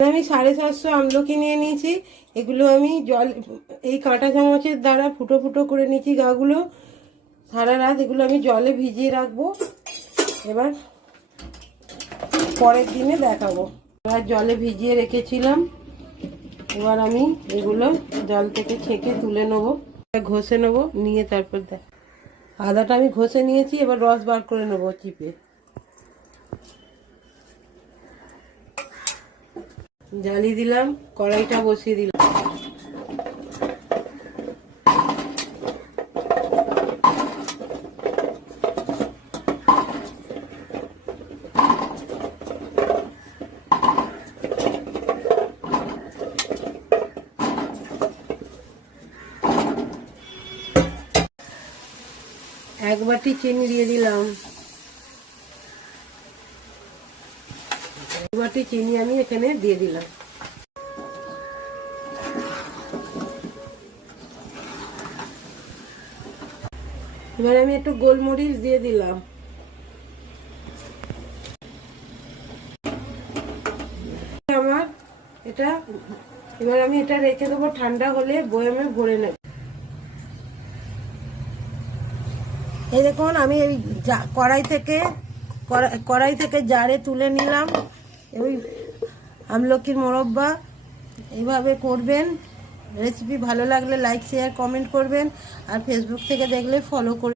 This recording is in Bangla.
আমি 750 আমলকি নিয়ে নিয়েছি। এগুলো আমি জল এই কাঁটা চামচের দ্বারা ফুটো ফুটো করে নিয়েছি গাগুলো। সারা রাত এগুলো আমি জলে ভিজিয়ে রাখবো, এবার পরের দিনে দেখাবো। এবার জলে ভিজিয়ে রেখেছিলাম, এবার আমি এগুলো জল থেকে ছেঁকে তুলে নেবো, ঘষে নেবো, নিয়ে তারপর আদাটা আমি ঘষে নিয়েছি, এবার রস বার করে নেবো চিপে। জ্বালিয়ে দিলাম, কড়াইটা বসিয়ে দিলাম। এক বাটি চিনি দিয়ে দিলাম। এক বাটি চিনি আমি এখানে দিয়ে দিলাম। এবার আমি একটু গোলমরিচ দিয়ে দিলাম। আমার এটা এবার আমি এটা রেখে দেবো, ঠান্ডা হলে বয়ামে ভরে নেব। এই দেখুন আমি এই কড়াই থেকে জারে তুলে নিলাম। ওই আমলকির মোরব্বা এইভাবে করবেন। রেসিপি ভালো লাগলে লাইক শেয়ার কমেন্ট করবেন, আর ফেসবুক থেকে দেখলে ফলো করবেন।